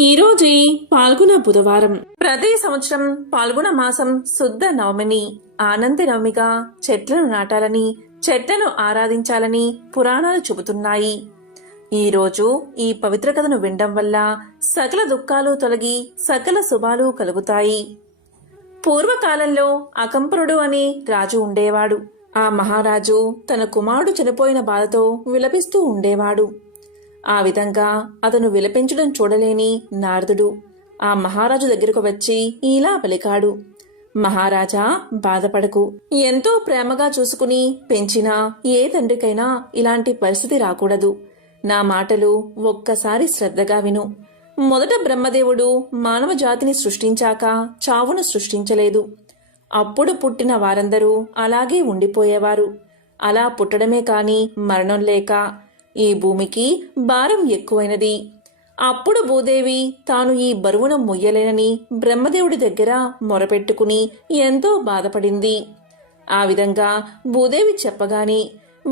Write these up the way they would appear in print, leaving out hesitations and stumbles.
ఈరోజే పాల్గొన బుధవారం. ప్రతి సంవత్సరం పాల్గొన మాసం శుద్ధ నవమిని ఆనంద నవమిగా చెట్లను నాటాలని, చెట్లను ఆరాధించాలని పురాణాలు చెబుతున్నాయి. ఈరోజు ఈ పవిత్ర కథను వినడం వల్ల సకల దుఃఖాలు తొలగి సకల శుభాలు కలుగుతాయి. పూర్వకాలంలో అకంపరుడు అనే రాజు ఉండేవాడు. ఆ మహారాజు తన కుమారుడు చనిపోయిన బాధతో విలపిస్తూ ఉండేవాడు. ఆ విధంగా అతను విలపించడం చూడలేని నారదుడు ఆ మహారాజు దగ్గరకు వచ్చి ఇలా పలికాడు. మహారాజా, బాధపడకు. ఎంతో ప్రేమగా చూసుకుని పెంచిన ఏ తండ్రికైనా ఇలాంటి పరిస్థితి రాకూడదు. నా మాటలు ఒక్కసారి శ్రద్ధగా విను. మొదట బ్రహ్మదేవుడు మానవ జాతిని సృష్టించాక చావును సృష్టించలేదు. అప్పుడు పుట్టిన వారందరూ అలాగే ఉండిపోయేవారు. అలా పుట్టడమే కాని మరణం లేక ఈ భూమికి భారం ఎక్కువైనది. అప్పుడు భూదేవి తాను ఈ బరువును మొయ్యలేనని బ్రహ్మదేవుడి దగ్గర మొరపెట్టుకుని ఎంతో బాధపడింది. ఆ విధంగా భూదేవి చెప్పగాని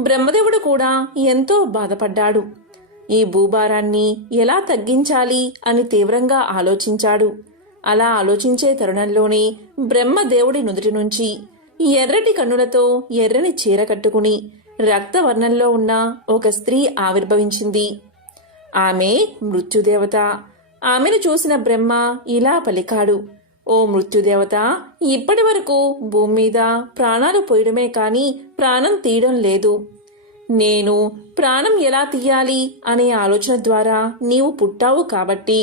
బ్రహ్మదేవుడు కూడా ఎంతో బాధపడ్డాడు. ఈ భూభారాన్ని ఎలా తగ్గించాలి అని తీవ్రంగా ఆలోచించాడు. అలా ఆలోచించే తరుణంలోనే బ్రహ్మదేవుడి నుదుటి నుంచి ఎర్రటి కన్నులతో ఎర్రని చీర కట్టుకుని రక్తవర్ణంలో ఉన్న ఒక స్త్రీ ఆవిర్భవించింది. ఆమె మృత్యుదేవత. ఆమెను చూసిన బ్రహ్మ ఇలా పలికాడు. ఓ మృత్యుదేవత, ఇప్పటి వరకు భూమి మీద ప్రాణాలు పోయడమే కాని ప్రాణం తీయడం లేదు. నేను ప్రాణం ఎలా తీయాలి అనే ఆలోచన ద్వారా నీవు పుట్టావు కాబట్టి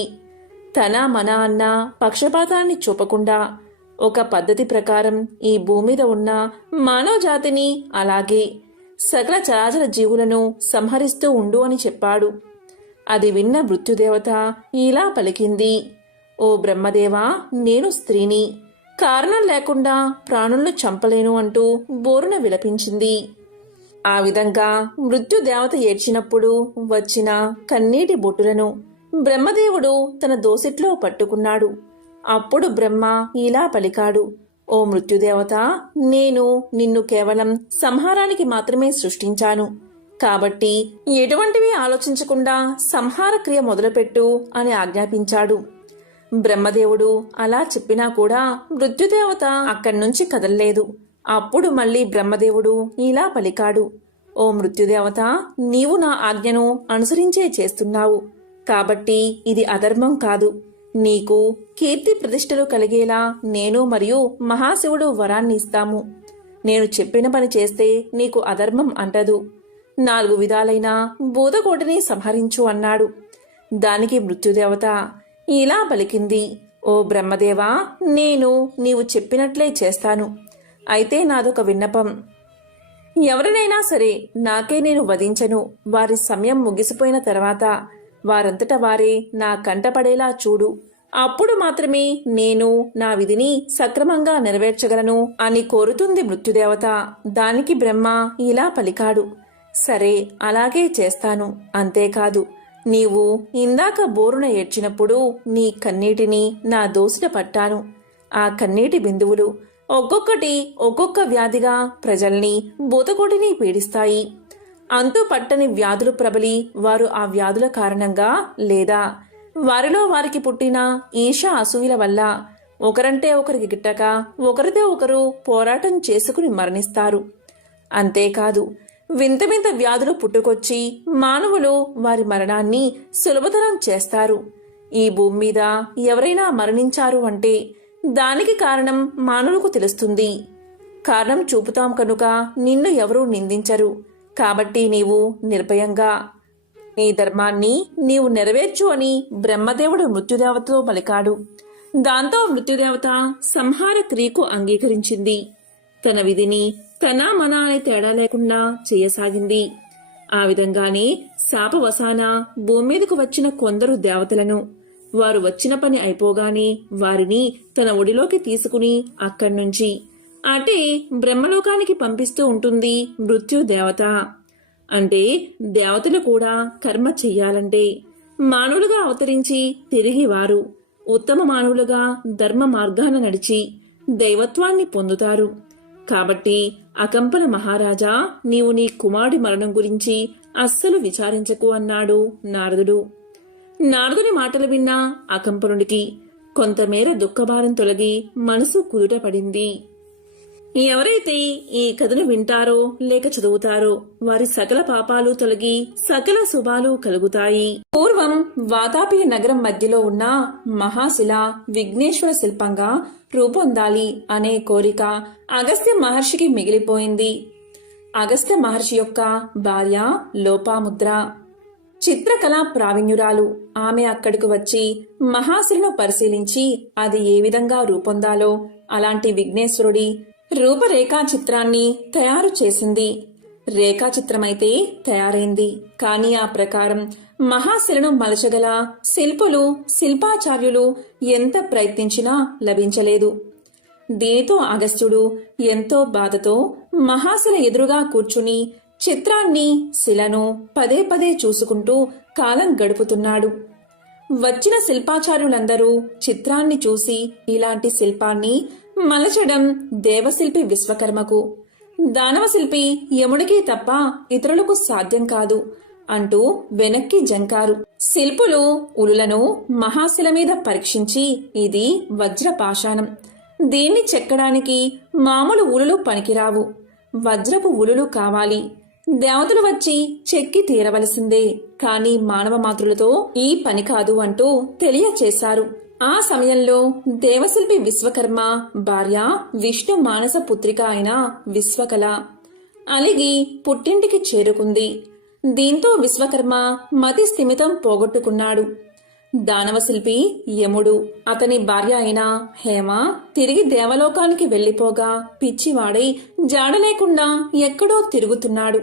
తన మన అన్న పక్షపాతాన్ని చూపకుండా ఒక పద్ధతి ప్రకారం ఈ భూమి మీద ఉన్న మానవ జాతిని అలాగే సకల చరాచర జీవులను సంహరిస్తూ ఉండు అని చెప్పాడు. అది విన్న మృత్యుదేవత ఇలా పలికింది. ఓ బ్రహ్మదేవా, నేను స్త్రీని, కారణం లేకుండా ప్రాణులను చంపలేను అంటూ బోరున విలపించింది. ఆ విధంగా మృత్యుదేవత ఏడ్చినప్పుడు వచ్చిన కన్నీటి బొట్టులను బ్రహ్మదేవుడు తన దోసిట్లో పట్టుకున్నాడు. అప్పుడు బ్రహ్మ ఇలా పలికాడు. ఓ మృత్యుదేవత, నేను నిన్ను కేవలం సంహారానికి మాత్రమే సృష్టించాను. కాబట్టి ఎటువంటివి ఆలోచించకుండా సంహార క్రియ మొదలుపెట్టు అని ఆజ్ఞాపించాడు. బ్రహ్మదేవుడు అలా చెప్పినా కూడా మృత్యుదేవత అక్కడి నుంచి కదల్లేదు. అప్పుడు మళ్ళీ బ్రహ్మదేవుడు ఇలా పలికాడు. ఓ మృత్యుదేవత, నీవు నా ఆజ్ఞను అనుసరించే చేస్తున్నావు. కాబట్టి ఇది అధర్మం కాదు. నీకు కీర్తి ప్రతిష్టలు కలిగేలా నేను మరియు మహాశివుడు వరాన్ని ఇస్తాము. నేను చెప్పిన పని చేస్తే నీకు అధర్మం అంటదు. 4 విధాలైన భూతకోటిని సంహరించు అన్నాడు. దానికి మృత్యుదేవత ఇలా పలికింది. ఓ బ్రహ్మదేవా, నేను నీవు చెప్పినట్లే చేస్తాను. అయితే నాదొక విన్నపం. ఎవరినైనా సరే నాకే నేను వధించను. వారి సమయం ముగిసిపోయిన తర్వాత వారంతట వారే నా కంటపడేలా చూడు. అప్పుడు మాత్రమే నేను నా విధిని సక్రమంగా నెరవేర్చగలను అని కోరుతుంది మృత్యుదేవత. దానికి బ్రహ్మ ఇలా పలికాడు. సరే, అలాగే చేస్తాను. అంతేకాదు, నీవు ఇందాక బోరున ఏడ్చినప్పుడు నీ కన్నీటిని నా దోసిట పట్టాను. ఆ కన్నీటి బిందువులు ఒక్కొక్కటి ఒక్కొక్క వ్యాధిగా ప్రజల్ని భూతకోటిని పీడిస్తాయి. అంతు పట్టని వ్యాధులు ప్రబలి వారు ఆ వ్యాధుల కారణంగా లేదా వారిలో వారికి పుట్టిన ఈర్ష అసూయల వల్ల ఒకరంటే ఒకరికి గిట్టక ఒకరితో ఒకరు పోరాటం చేసుకుని మరణిస్తారు. అంతేకాదు, వింత వింత వ్యాధులు పుట్టుకొచ్చి మానవులు వారి మరణాన్ని సులభతరం చేస్తారు. ఈ భూమి మీద ఎవరైనా మరణించారు అంటే దానికి కారణం మానవులకు తెలుస్తుంది. కారణం చూపుతాం కనుక నిన్ను ఎవరూ నిందించరు. కాబట్టి నీవు నిర్భయంగా నీ ధర్మాన్ని నీవు నెరవేర్చు అని బ్రహ్మదేవుడు మృత్యుదేవతతో పలికాడు. దాంతో మృత్యుదేవత సంహార క్రియకు అంగీకరించింది. తన విధిని తన మన అనే తేడా లేకుండా చేయసాగింది. ఆ విధంగానే శాపవశాన భూమి మీదకు వచ్చిన కొందరు దేవతలను వారు వచ్చిన పని అయిపోగానే వారిని తన ఒడిలోకి తీసుకుని అక్కడి నుంచి అటే బ్రహ్మలోకానికి పంపిస్తూ ఉంటుంది మృత్యుదేవత. అంటే దేవతలు కూడా కర్మ చెయ్యాలంటే మానవులుగా అవతరించి తిరిగి వారు ఉత్తమ మానవులుగా ధర్మ మార్గాన నడిచి దైవత్వాన్ని పొందుతారు. కాబట్టి అకంపన మహారాజా, నీవు నీ కుమారుడి మరణం గురించి అస్సలు విచారించకు అన్నాడు నారదుడు. నారదుని మాటలు విన్న అకంపనుడికి కొంతమేర దుఃఖభారం తొలగి మనసు కుదుటపడింది. ఎవరైతే ఈ కథను వింటారో లేక చదువుతారో వారి సకల పాపాలు తొలగి సకల శుభాలు కలుగుతాయి. పూర్వం వాతాపి నగరం మధ్యలో ఉన్న మహాశిల విఘ్నేశ్వర శిల్పంగా రూపొందాలి అనే కోరిక అగస్త్య మహర్షికి మిగిలిపోయింది. అగస్త్య మహర్షి యొక్క భార్య లోపాముద్ర చిత్రకళా ప్రావీణ్యురాలు. ఆమె అక్కడికి వచ్చి మహాశిలను పరిశీలించి అది ఏ విధంగా రూపొందాలో అలాంటి విఘ్నేశ్వరుడి రూపరేఖా చిత్రాన్ని తయారు చేసింది. రేఖాచిత్రమైతే తయారైంది, కానీ ఆ ప్రకారం మహాశిలను మలచగల శిల్పులు శిల్పాచార్యులు ఎంత ప్రయత్నించినా లభించలేదు. దీనితో అగస్త్యుడు ఎంతో బాధతో మహాశిల ఎదురుగా కూర్చుని చిత్రాన్ని శిలను పదే పదే చూసుకుంటూ కాలం గడుపుతున్నాడు. వచ్చిన శిల్పాచార్యులందరూ చిత్రాన్ని చూసి ఇలాంటి శిల్పాన్ని మలచడం దేవశిల్పి విశ్వకర్మకు, దానవశిల్పి యముడికి తప్ప ఇతరులకు సాధ్యం కాదు అంటూ వెనక్కి జంకారు. శిల్పులు ఉలులను మహాశిల మీద పరీక్షించి ఇది వజ్రపాషాణం, దీన్ని చెక్కడానికి మామూలు ఉలులు పనికిరావు, వజ్రపు ఉలులు కావాలి, దేవతలు వచ్చి చెక్కి తీరవలసిందే, కాని మానవ మాతృలతో ఈ పని కాదు అంటూ తెలియచేశారు. ఆ సమయంలో దేవశిల్పి విశ్వకర్మ భార్య విష్ణు మానస పుత్రిక అయిన విశ్వకళ అలిగి పుట్టింటికి చేరుకుంది. దీంతో విశ్వకర్మ మతి స్థిమితం పోగొట్టుకున్నాడు. దానవశిల్పి యముడు అతని భార్య అయిన హేమ తిరిగి దేవలోకానికి వెళ్లిపోగా పిచ్చివాడై జాడలేకుండా ఎక్కడో తిరుగుతున్నాడు.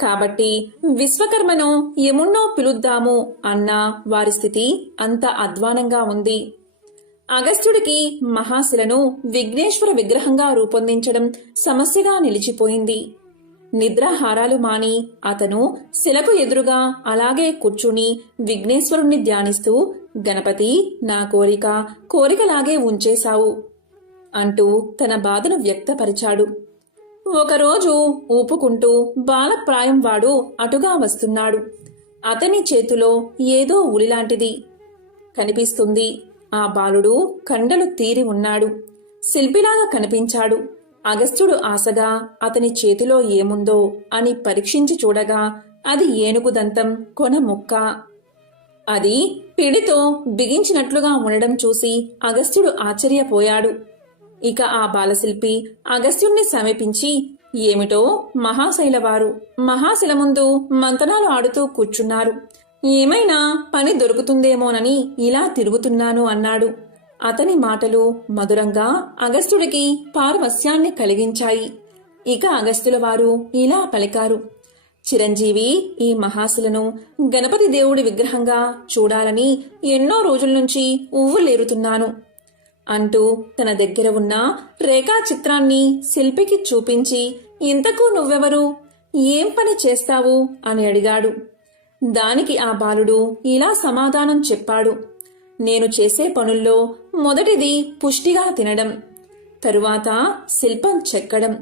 కాబట్టి విశ్వకర్మను యమున్నో పిలుద్దాము అన్న వారి స్థితి అంత అధ్వానంగా ఉంది. అగస్త్యుడికి మహాశిలను విఘ్నేశ్వర విగ్రహంగా రూపొందించడం సమస్యగా నిలిచిపోయింది. నిద్రాహారాలు మాని అతను శిలకు ఎదురుగా అలాగే కూర్చుని విఘ్నేశ్వరుణ్ణి ధ్యానిస్తూ, గణపతి, నా కోరికలాగే ఉంచేశావు అంటూ తన బాధను వ్యక్తపరిచాడు. ఒకరోజు ఊపుకుంటూ బాలప్రాయం వాడు అటుగా వస్తున్నాడు. అతని చేతిలో ఏదో ఉలిలాంటిది కనిపిస్తుంది. ఆ బాలుడు కండలు తీరి ఉన్నాడు, శిల్పిలాగా కనిపించాడు. అగస్త్యుడు ఆశగా అతని చేతిలో ఏముందో అని పరీక్షించి చూడగా అది ఏనుగుదంతం కొన ముక్క. అది పిడితో బిగించినట్లుగా ఉండడం చూసి అగస్త్యుడు ఆశ్చర్యపోయాడు. ఇక ఆ బాలశిల్పి అగస్త్యుణ్ణి సమీపించి, ఏమిటో మహాశైలవారు మహాశిల ముందు మంతనాలు ఆడుతూ కూర్చున్నారు, ఏమైనా పని దొరుకుతుందేమోనని ఇలా తిరుగుతున్నాను అన్నాడు. అతని మాటలు మధురంగా అగస్త్యుడికి పారవస్యాన్ని కలిగించాయి. ఇక అగస్త్యుల వారు ఇలా పలికారు, చిరంజీవి, ఈ మహాశిలను గణపతి దేవుడి విగ్రహంగా చూడాలని ఎన్నో రోజుల నుంచి ఉవ్వులేరుతున్నాను అంటూ తన దగ్గర ఉన్న రేఖా చిత్రాన్ని శిల్పికి చూపించి, ఇంతకు నువ్వెవరు, ఏం పని చేస్తావు అని అడిగాడు. దానికి ఆ బాలుడు ఇలా సమాధానం చెప్పాడు, నేను చేసే పనుల్లో మొదటిది పుష్టిగా తినడం, తరువాత శిల్పం చెక్కడం,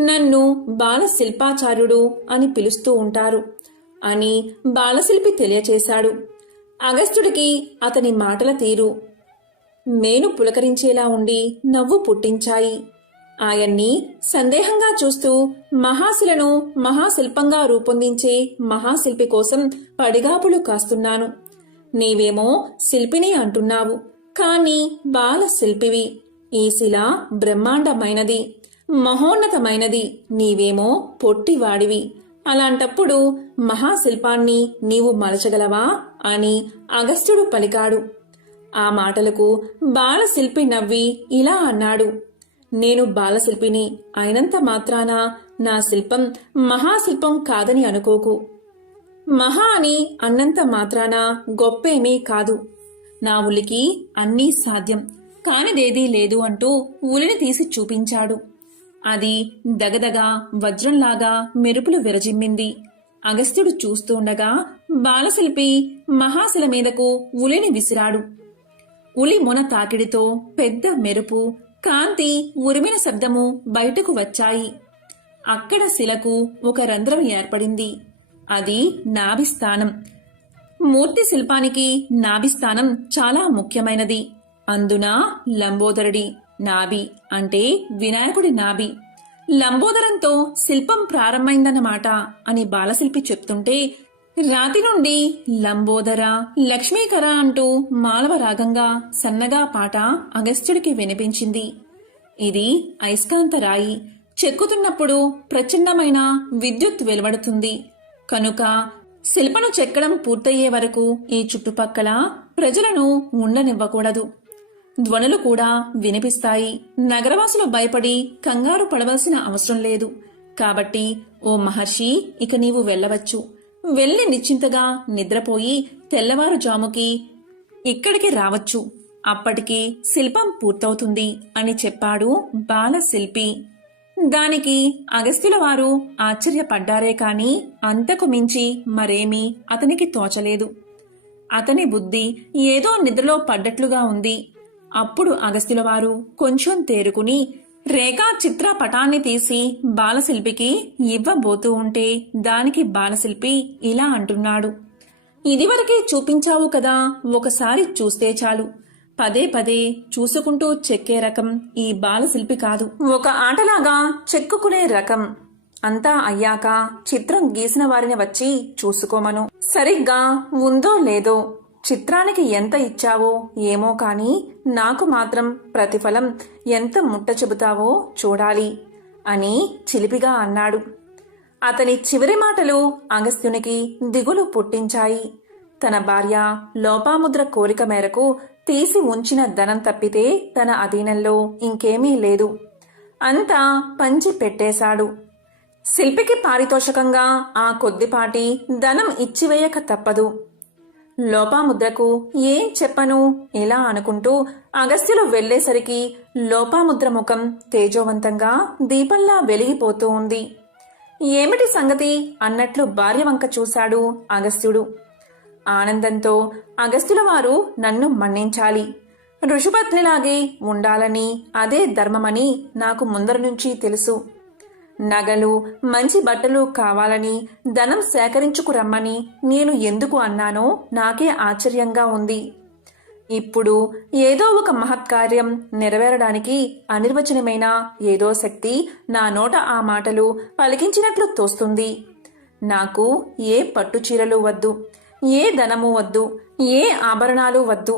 నన్ను బాల శిల్పాచార్యుడు అని పిలుస్తూ ఉంటారు అని బాలశిల్పి తెలియచేశాడు. అగస్త్యుడికి అతని మాటల తీరు మేను పులకరించేలా ఉండి నవ్వు పుట్టించాయి. ఆయన్ని సందేహంగా చూస్తూ, మహాశిలను మహాశిల్పంగా రూపొందించే మహాశిల్పి కోసం పడిగాపులు కాస్తున్నాను. నీవేమో శిల్పిని అంటున్నావు, కాని బాల శిల్పివి. ఈ శిల బ్రహ్మాండమైనది, మహోన్నతమైనది, నీవేమో పొట్టివాడివి. అలాంటప్పుడు మహాశిల్పాన్ని నీవు మలచగలవా అని అగస్త్యుడు పలికాడు. ఆ మాటలకు బాలశిల్పి నవ్వి ఇలా అన్నాడు, నేను బాలశిల్పిని అయినంత మాత్రాన నా శిల్పం మహాశిల్పం కాదని అనుకోకు. మహా అని అన్నంత మాత్రాన గొప్పేమీ కాదు. నా ఉలికి అన్నీ సాధ్యం, కానిదేదీ లేదు అంటూ ఉలిని తీసి చూపించాడు. అది దగదగా వజ్రంలాగా మెరుపులు విరజిమ్మింది. అగస్త్యుడు చూస్తుండగా బాలశిల్పి మహాశిల మీదకు ఉలిని విసిరాడు. ఉలి మొన తాకిడితో పెద్ద మెరుపు, కాంతి, ఉరిమిన శబ్దము బయటకు వచ్చాయి. అక్కడ శిలకు ఒక రంధ్రం ఏర్పడింది. అది నాభిస్థానం. మూర్తి శిల్పానికి నాభిస్థానం చాలా ముఖ్యమైనది. అందున లంబోదరుడి నాభి అంటే వినాయకుడి నాభి. లంబోదరంతో శిల్పం ప్రారంభమైందన్నమాట అని బాలశిల్పి చెప్తుంటే, రాతి నుండి లంబోదర లక్ష్మీకర అంటూ మాలవ రాగంగా సన్నగా పాట అగస్త్యుడికి వినిపించింది. ఇది అయస్కాంత రాయి. చెక్కుతున్నప్పుడు ప్రచండమైన విద్యుత్ వెలువడుతుంది. కనుక శిల్పను చెక్కడం పూర్తయ్యే వరకు ఈ చుట్టుపక్కల ప్రజలను ఉండనివ్వకూడదు. ధ్వనులు కూడా వినిపిస్తాయి. నగరవాసులు భయపడి కంగారు పడవలసిన అవసరం లేదు. కాబట్టి ఓ మహర్షి, ఇక నీవు వెళ్ళవచ్చు. వెళ్ళి నిశ్చింతగా నిద్రపోయి తెల్లవారుజాముకి ఇక్కడికి రావచ్చు. అప్పటికి శిల్పం పూర్తవుతుంది అని చెప్పాడు బాలశిల్పి. దానికి అగస్త్యుల వారు ఆశ్చర్యపడ్డారే కాని అంతకు మించి మరేమీ అతనికి తోచలేదు. అతని బుద్ధి ఏదో నిద్రలో పడ్డట్లుగా ఉంది. అప్పుడు అగస్త్యుల వారు కొంచెం తేరుకుని రేఖా చిత్ర పటాన్ని తీసి బాలశిల్పికి ఇవ్వబోతూ ఉంటే దానికి బాలశిల్పి ఇలా అంటున్నాడు: ఇదివరకే చూపించావు కదా, ఒకసారి చూస్తే చాలు. పదే పదే చూసుకుంటూ చెక్కే రకం ఈ బాలశిల్పి కాదు. ఒక ఆటలాగా చెక్కుకునే రకం. అంతా అయ్యాక చిత్రం గీసిన వారిని వచ్చి చూసుకోమను. సరిగ్గా ఉందో లేదో, చిత్రానికి ఎంత ఇచ్చావో ఏమో కాని నాకు మాత్రం ప్రతిఫలం ఎంత ముట్ట చెబుతావో చూడాలి అని చిలిపిగా అన్నాడు. అతని చివరి మాటలు అగస్త్యునికి దిగులు పుట్టించాయి. తన భార్య లోపాముద్ర కోరిక మేరకు తీసి ఉంచిన ధనం తప్పితే తన అధీనంలో ఇంకేమీ లేదు. అంతా పంచి పెట్టేశాడు. శిల్పికి పారితోషకంగా ఆ కొద్దిపాటి ధనం ఇచ్చివేయక తప్పదు. లోపాముద్రకు ఏం చెప్పను ఇలా అనుకుంటూ అగస్త్యులు వెళ్లేసరికి లోపాముద్ర ముఖం తేజోవంతంగా దీపంలా వెలిగిపోతూ ఉంది. ఏమిటి సంగతి అన్నట్లు భార్య వంక చూశాడు అగస్త్యుడు. ఆనందంతో, అగస్త్యుల వారు నన్ను మన్నించాలి, ఋషిపత్నిలాగే ఉండాలని, అదే ధర్మమని నాకు ముందర నుంచి తెలుసు. నగలు మంచి బట్టలు కావాలని, ధనం సేకరించుకురమ్మని నేను ఎందుకు అన్నానో నాకే ఆశ్చర్యంగా ఉంది. ఇప్పుడు ఏదో ఒక మహత్కార్యం నెరవేరడానికి అనిర్వచనమైన ఏదో శక్తి నా నోట ఆ మాటలు పలికించినట్లు తోస్తుంది. నాకు ఏ పట్టుచీరలు వద్దు, ఏ ధనము వద్దు, ఏ ఆభరణాలు వద్దు.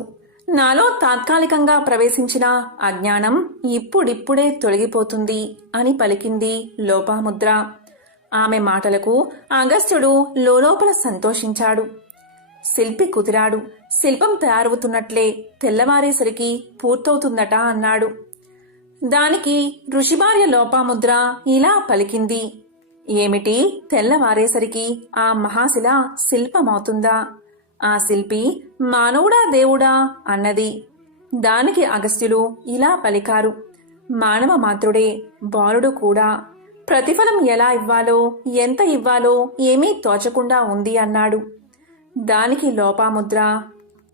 నాలో తాత్కాలికంగా ప్రవేశించిన అజ్ఞానం ఇప్పుడిప్పుడే తొలగిపోతుంది అని పలికింది లోపాముద్ర. ఆమె మాటలకు అగస్త్యుడు లోలోపల సంతోషించాడు. శిల్పి కుదిరాడు. శిల్పం తయారవుతున్నట్లే తెల్లవారేసరికి పూర్తవుతుందట అన్నాడు. దానికి ఋషిభార్య లోపాముద్ర ఇలా పలికింది: ఏమిటి, తెల్లవారేసరికి ఆ మహాశిల శిల్పమవుతుందా? ఆ శిల్పి మానవుడా దేవుడా అన్నది. దానికి అగస్త్యులు ఇలా పలికారు: మానవ మాత్రుడే, బాలుడు కూడా. ప్రతిఫలం ఎలా ఇవ్వాలో, ఎంత ఇవ్వాలో ఏమీ తోచకుండా ఉంది అన్నాడు. దానికి లోపాముద్ర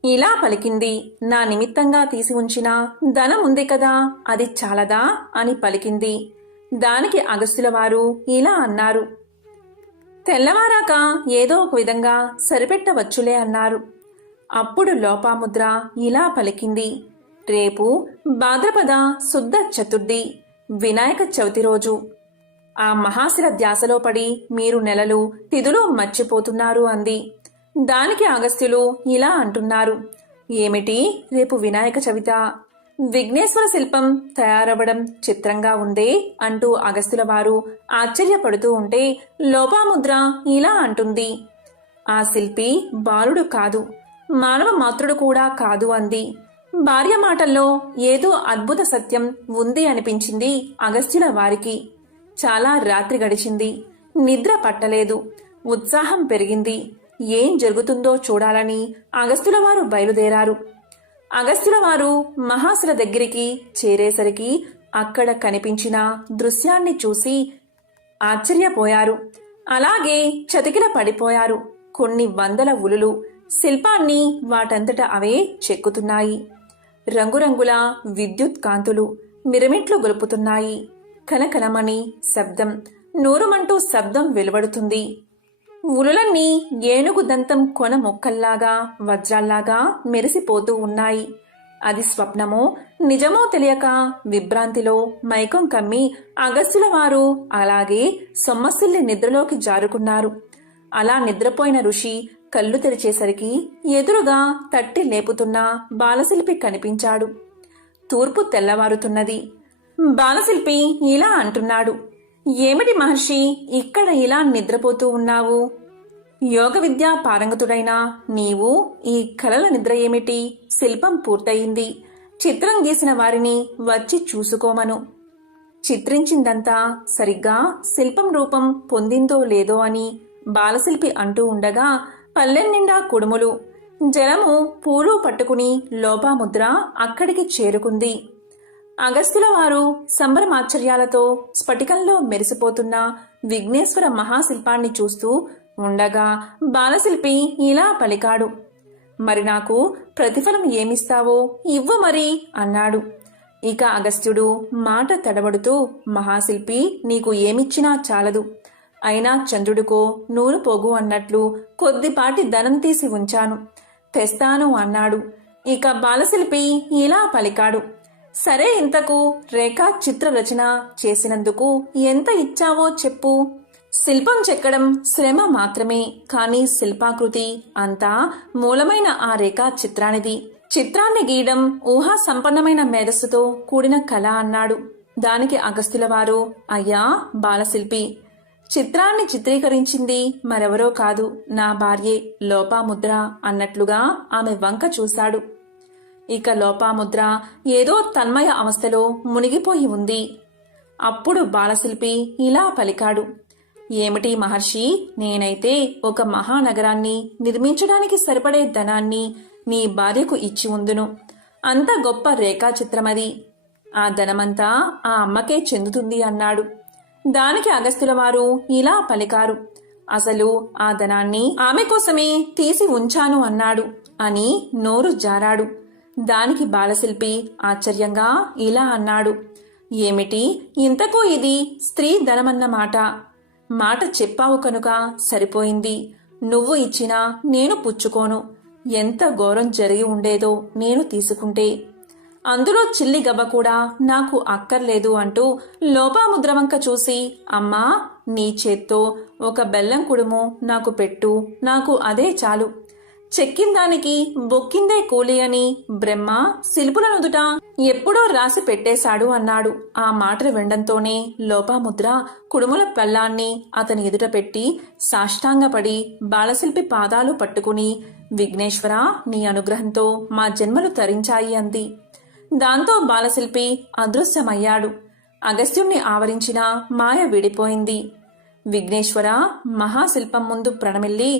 ఇలా పలికింది: నా నిమిత్తంగా తీసి ఉంచిన ధనం ఉంది కదా, అది చాలదా అని పలికింది. దానికి అగస్త్యుల వారు ఇలా అన్నారు: తెల్లవారాక ఏదో ఒక విధంగా సరిపెట్టవచ్చులే అన్నారు. అప్పుడు లోపాముద్ర ఇలా పలికింది: రేపు భాద్రపద శుద్ధ చతుర్థి, వినాయక చవితి రోజు. ఆ మహాశిల ధ్యాసలో పడి మీరు నెలలు తిథులు మర్చిపోతున్నారు అంది. దానికి అగస్త్యులు ఇలా అంటున్నారు: ఏమిటి, రేపు వినాయక చవిత? విఘ్నేశ్వర శిల్పం తయారవ్వడం చిత్రంగా ఉందే అంటూ అగస్త్యుల వారు ఆశ్చర్యపడుతూ ఉంటే లోపాముద్ర ఇలా అంటుంది: ఆ శిల్పి బాలుడు కాదు, మానవ మాతృడు కూడా కాదు అంది. భార్య మాటల్లో ఏదో అద్భుత సత్యం ఉంది అనిపించింది అగస్త్యుల వారికి. చాలా రాత్రి గడిచింది. నిద్ర పట్టలేదు. ఉత్సాహం పెరిగింది. ఏం జరుగుతుందో చూడాలని అగస్త్యుల వారు బయలుదేరారు. అగస్త్యుల వారు మహాశిల దగ్గరికి చేరేసరికి అక్కడ కనిపించిన దృశ్యాన్ని చూసి ఆశ్చర్యపోయారు. అలాగే చతికిల పడిపోయారు. కొన్ని వందల ఉలులు శిల్పాన్ని వాటంతట అవే చెక్కుతున్నాయి. రంగురంగుల విద్యుత్ కాంతులు మిరమిట్లు గొలుపుతున్నాయి. కనకనమని శబ్దం, నూరుమంటూ శబ్దం వెలువడుతుంది. ఉలులన్నీ ఏనుగు దంతం కొన మొక్కల్లాగా వజ్రాల్లాగా మెరిసిపోతూ ఉన్నాయి. అది స్వప్నమో నిజమో తెలియక విభ్రాంతిలో మైకం కమ్మి అగస్త్యుల వారు అలాగే సొమ్మసిల్లి నిద్రలోకి జారుకున్నారు. అలా నిద్రపోయిన ఋషి కళ్ళు తెరిచేసరికి ఎదురుగా తట్టి లేపుతున్న బాలశిల్పి కనిపించాడు. తూర్పు తెల్లవారుతున్నది. బాలశిల్పి ఇలా అంటున్నాడు, ఏమిటి మహర్షి, ఇక్కడ ఇలా నిద్రపోతూ ఉన్నావు? యోగ విద్యా పారంగతుడైనా నీవు ఈ కలల నిద్ర ఏమిటి? శిల్పం పూర్తయింది. చిత్రం గీసిన వారిని వచ్చి చూసుకోమను. చిత్రించిందంతా సరిగ్గా శిల్పం రూపం పొందిందో లేదో అని బాలశిల్పి అంటూ ఉండగా పల్లెం నిండా కుడుములు, జలము, పూలు పట్టుకుని లోపాముద్ర అక్కడికి చేరుకుంది. అగస్త్యుల వారు సంబరమాశ్చర్యాలతో స్ఫటికంలో మెరిసిపోతున్న విఘ్నేశ్వర మహాశిల్పాన్ని చూస్తూ ఉండగా బాలశిల్పి ఇలా పలికాడు, మరి నాకు ప్రతిఫలం ఏమిస్తావో ఇవ్వు మరి అన్నాడు. ఇక అగస్త్యుడు మాట తడబడుతూ, మహాశిల్పి నీకు ఏమిచ్చినా చాలదు. అయినా చంద్రుడికో నూలు పోగు అన్నట్లు కొద్దిపాటి ధనం తీసి ఉంచాను, తెస్తాను అన్నాడు. ఇక బాలశిల్పి ఇలా పలికాడు, సరే, ఇంతకు రేఖా చిత్ర రచన చేసినందుకు ఎంత ఇచ్చావో చెప్పు. శిల్పం చెక్కడం శ్రమ మాత్రమే, కానీ శిల్పాకృతి అంతా మూలమైన ఆ రేఖా చిత్రానిది. చిత్రాన్ని గీయడం ఊహా సంపన్నమైన మేధస్సుతో కూడిన కళ అన్నాడు. దానికి అగస్త్యుల వారు, అయ్యా బాలశిల్పి, చిత్రాన్ని చిత్రీకరించింది మరెవరో కాదు, నా భార్యే లోపాముద్ర అన్నట్లుగా ఆమె వంక చూశాడు. ఇక లోపాముద్ర ఏదో తన్మయ అవస్థలో మునిగిపోయి ఉంది. అప్పుడు బాలశిల్పి ఇలా పలికాడు, ఏమిటి మహర్షి, నేనైతే ఒక మహానగరాన్ని నిర్మించడానికి సరిపడే ధనాన్ని నీ భార్యకు ఇచ్చి ఉందును. అంత గొప్ప రేఖాచిత్రమది. ఆ ధనమంతా ఆ అమ్మకే చెందుతుంది అన్నాడు. దానికి అగస్త్యుల వారు ఇలా పలికారు, అసలు ఆ ధనాన్ని ఆమె కోసమే తీసి ఉంచాను అన్నాడు అని నోరు జారాడు. దానికి బాలశిల్పి ఆశ్చర్యంగా ఇలా అన్నాడు, ఏమిటి, ఇంతకు ఇది స్త్రీ ధనమన్న మాట చెప్పావు కనుక సరిపోయింది. నువ్వు ఇచ్చినా నేను పుచ్చుకోను. ఎంత ఘోరం జరిగి ఉండేదో నేను తీసుకుంటే. అందులో చిల్లి గవ్వ కూడా నాకు అక్కర్లేదు అంటూ లోపాముద్ర వంక చూసి, అమ్మా, నీ చేత్తో ఒక బెల్లం కుడుము నాకు పెట్టు, నాకు అదే చాలు. చెక్కిందానికి బొక్కిందే కూలి అని బ్రహ్మ శిల్పుల నుదుట ఎప్పుడో రాసి పెట్టేశాడు అన్నాడు. ఆ మాటలు వినడంతోనే లోపాముద్ర కుడుముల పెళ్ళాన్ని అతని ఎదుట పెట్టి సాష్టాంగపడి బాలశిల్పి పాదాలు పట్టుకుని, విఘ్నేశ్వర, నీ అనుగ్రహంతో మా జన్మలు తరించాయి అంది. దాంతో బాలశిల్పి అదృశ్యమయ్యాడు. అగస్త్యుణ్ణి ఆవరించిన మాయ విడిపోయింది. విఘ్నేశ్వర మహాశిల్పం ముందు ప్రణమిల్లి,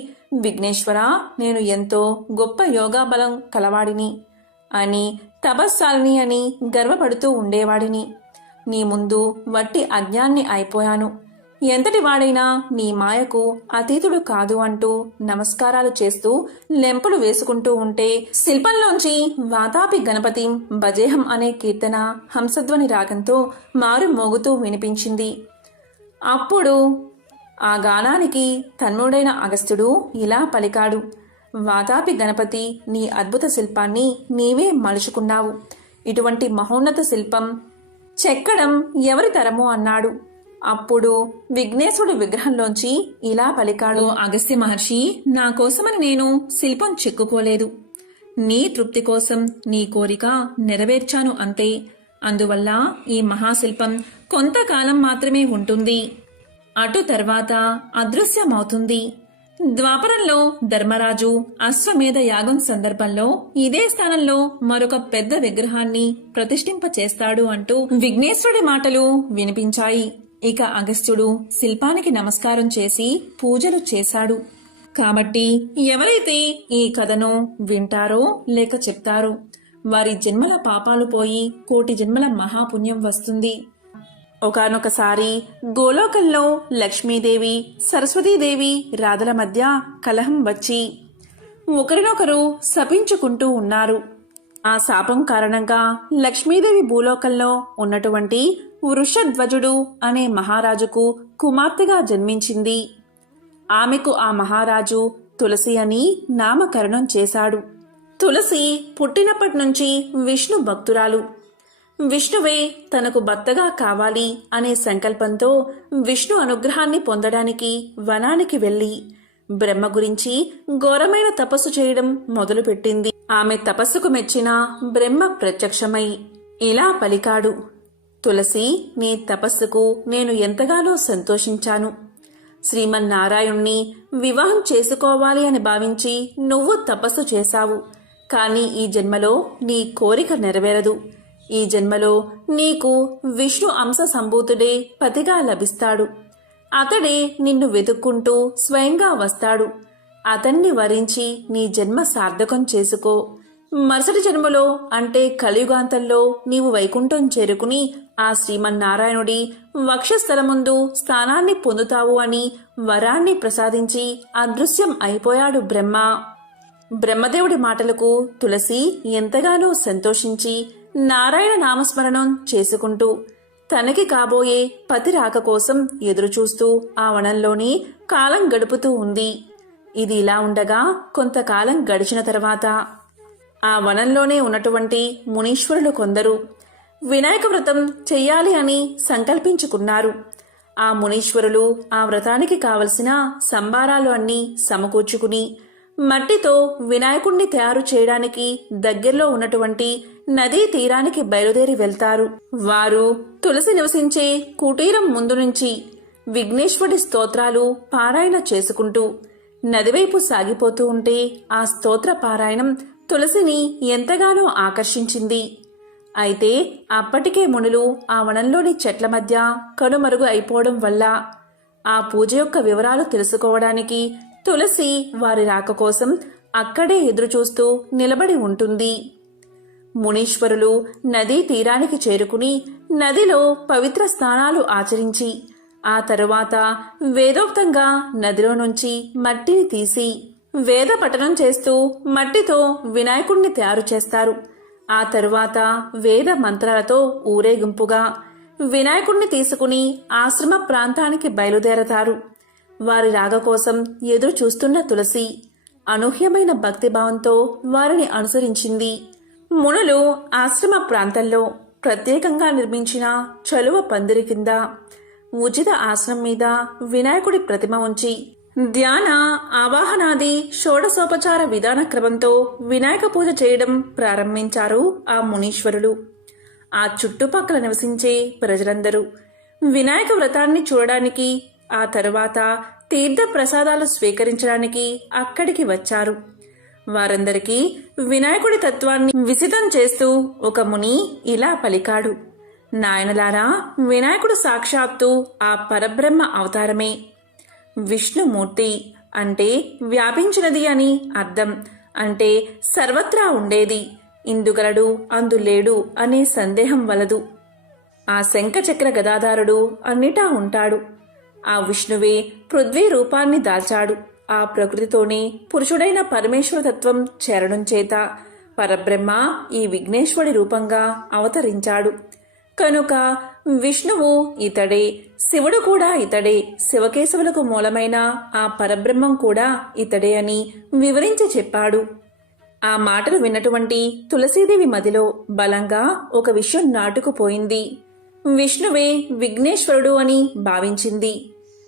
విఘ్నేశ్వర, నేను ఎంతో గొప్ప యోగా బలం కలవాడిని అని, తపస్సాలిని అని గర్వపడుతూ ఉండేవాడిని. నీ ముందు వట్టి అజ్ఞాన్ని అయిపోయాను. ఎంతటి వాడైనా నీ మాయకు అతీతుడు కాదు అంటూ నమస్కారాలు చేస్తూ లెంపులు వేసుకుంటూ ఉంటే శిల్పంలోంచి వాతాపి గణపతి భజేహం అనే కీర్తన హంసధ్వని రాగంతో మారు మోగుతూ వినిపించింది. అప్పుడు ఆ గానానికి తన్మయుడైన అగస్త్యుడు ఇలా పలికాడు, వాతాపి గణపతి, నీ అద్భుత శిల్పాన్ని నీవే మలుచుకున్నావు. ఇటువంటి మహోన్నత శిల్పం చెక్కడం ఎవరి తరమో అన్నాడు. అప్పుడు విఘ్నేశుడి విగ్రహంలోంచి ఇలా పలికాడు, అగస్త్య మహర్షి, నా కోసమని నేను శిల్పం చెక్కుకోలేదు. నీ తృప్తి కోసం నీ కోరిక నెరవేర్చాను అంతే. అందువల్ల ఈ మహాశిల్పం కొంతకాలం మాత్రమే ఉంటుంది, అటు తర్వాత అదృశ్యమవుతుంది. ద్వాపరంలో ధర్మరాజు అశ్వమేధ యాగం సందర్భంలో ఇదే స్థానంలో మరొక పెద్ద విగ్రహాన్ని ప్రతిష్ఠింపచేస్తాడు అంటూ విఘ్నేశ్వరుడి మాటలు వినిపించాయి. ఇక అగస్త్యుడు శిల్పానికి నమస్కారం చేసి పూజలు చేశాడు. కాబట్టి ఎవరైతే ఈ కథను వింటారో లేక చెప్తారో వారి జన్మల పాపాలు పోయి కోటి జన్మల మహాపుణ్యం వస్తుంది. ఒకానొకసారి గోలోకంలో లక్ష్మీదేవి, సరస్వతీదేవి రాధల మధ్య కలహం వచ్చి ఒకరినొకరు శపించుకుంటూ ఉన్నారు. ఆ శాపం కారణంగా లక్ష్మీదేవి భూలోకంలో ఉన్నటువంటి వృషధ్వజుడు అనే మహారాజుకు కుమార్తెగా జన్మించింది. ఆమెకు ఆ మహారాజు తులసి అని నామకరణం చేశాడు. తులసి పుట్టినప్పటి నుంచి విష్ణు భక్తురాలు. విష్ణువే తనకు భర్తగా కావాలి అనే సంకల్పంతో విష్ణు అనుగ్రహాన్ని పొందడానికి వనానికి వెళ్లి బ్రహ్మ గురించి ఘోరమైన తపస్సు చేయడం మొదలుపెట్టింది. ఆమె తపస్సుకు మెచ్చిన బ్రహ్మ ప్రత్యక్షమై ఇలా పలికాడు, తులసి, నీ తపస్సుకు నేను ఎంతగానో సంతోషించాను. శ్రీమన్నారాయణ్ణి వివాహం చేసుకోవాలి అని భావించి నువ్వు తపస్సు చేశావు. కానీ ఈ జన్మలో నీ కోరిక నెరవేరదు. ఈ జన్మలో నీకు విష్ణు అంశ సంభూతుడే పతిగా లభిస్తాడు. అతడే నిన్ను వెతుక్కుంటూ స్వయంగా వస్తాడు. అతన్ని వరించి నీ జన్మ సార్థకం చేసుకో. మరుసటి జన్మలో అంటే కలియుగాంతంలో నీవు వైకుంఠం చేరుకుని ఆ శ్రీమన్నారాయణుడి వక్షస్థలముందు స్థానాన్ని పొందుతావు అని వరాన్ని ప్రసాదించి అదృశ్యం అయిపోయాడు బ్రహ్మ. బ్రహ్మదేవుడి మాటలకు తులసి ఎంతగానో సంతోషించి నారాయణ నామస్మరణం చేసుకుంటూ తనకి కాబోయే పతి రాక కోసం ఎదురుచూస్తూ ఆ వనంలోనే కాలం గడుపుతూ ఉంది. ఇది ఇలా ఉండగా కొంతకాలం గడిచిన తర్వాత ఆ వనంలోనే ఉన్నటువంటి మునీశ్వరులు కొందరు వినాయక వ్రతం చెయ్యాలి అని సంకల్పించుకున్నారు. ఆ మునీశ్వరులు ఆ వ్రతానికి కావలసిన సంబారాలు అన్నీ సమకూర్చుకుని మట్టితో వినాయకుణ్ణి తయారు చేయడానికి దగ్గరలో ఉన్నటువంటి నదీ తీరానికి బయలుదేరి వెళ్తారు. వారు తులసి నివసించే కుటీరం ముందు నుంచి విఘ్నేశ్వరుడి స్తోత్రాలు పారాయణ చేసుకుంటూ నదివైపు సాగిపోతూ ఉంటే ఆ స్తోత్ర పారాయణం తులసిని ఎంతగానో ఆకర్షించింది. అయితే అప్పటికే మునులు ఆ వనంలోని చెట్ల మధ్య కనుమరుగు అయిపోవడం వల్ల ఆ పూజ యొక్క వివరాలు తెలుసుకోవడానికి తులసి వారి రాక కోసం అక్కడే ఎదురుచూస్తూ నిలబడి ఉంటుంది. మునీశ్వరులు నదీ తీరానికి చేరుకుని నదిలో పవిత్ర స్నానాలు ఆచరించి ఆ తరువాత వేదోక్తంగా నదిలో నుంచి మట్టిని తీసి వేద పఠనం చేస్తూ మట్టితో వినాయకుణ్ణి తయారు చేస్తారు. ఆ తరువాత వేద మంత్రాలతో ఊరేగింపుగా వినాయకుణ్ణి తీసుకుని ఆశ్రమ ప్రాంతానికి బయలుదేరతారు. వారి రాక కోసం ఎదురు చూస్తున్న తులసి అనూహ్యమైన భక్తిభావంతో వారిని అనుసరించింది. మునులు ఆశ్రమ ప్రాంతంలో ప్రత్యేకంగా నిర్మించిన చలువ పందిరి కింద ఉచిత ఆసనం మీద వినాయకుడి ప్రతిమ ఉంచి ధ్యాన ఆవాహనాది షోడశోపచార విధాన క్రమంతో వినాయక పూజ చేయడం ప్రారంభించారు ఆ మునీశ్వరులు. ఆ చుట్టుపక్కల నివసించే ప్రజలందరూ వినాయక వ్రతాన్ని చూడడానికి ఆ తరువాత తీర్థ ప్రసాదాలు స్వీకరించడానికి అక్కడికి వచ్చారు. వారందరికీ వినాయకుడి తత్వాన్ని విసితం చేస్తూ ఒక ముని ఇలా పలికాడు, నాయనలారా, వినాయకుడు సాక్షాత్తు ఆ పరబ్రహ్మ అవతారమే. విష్ణుమూర్తి అంటే వ్యాపించినది అని అర్థం. అంటే సర్వత్రా ఉండేది, ఇందుగలడు అందులేడు అనే సందేహం వలదు. ఆ శంఖచక్ర గదాధారుడు అన్నిటా ఉంటాడు. ఆ విష్ణువే పృథ్వీ రూపాన్ని దాల్చాడు. ఆ ప్రకృతితోనే పురుషుడైన పరమేశ్వర తత్వం చేరడం చేత పరబ్రహ్మ ఈ విఘ్నేశ్వరుడి రూపంగా అవతరించాడు. కనుక విష్ణువు ఇతడే, శివుడు కూడా ఇతడే, శివకేశవులకు మూలమైన ఆ పరబ్రహ్మం కూడా ఇతడే అని వివరించి చెప్పాడు. ఆ మాటలు విన్నటువంటి తులసీదేవి మదిలో బలంగా ఒక విషయం నాటుకుపోయింది. విష్ణువే విఘ్నేశ్వరుడు అని భావించింది.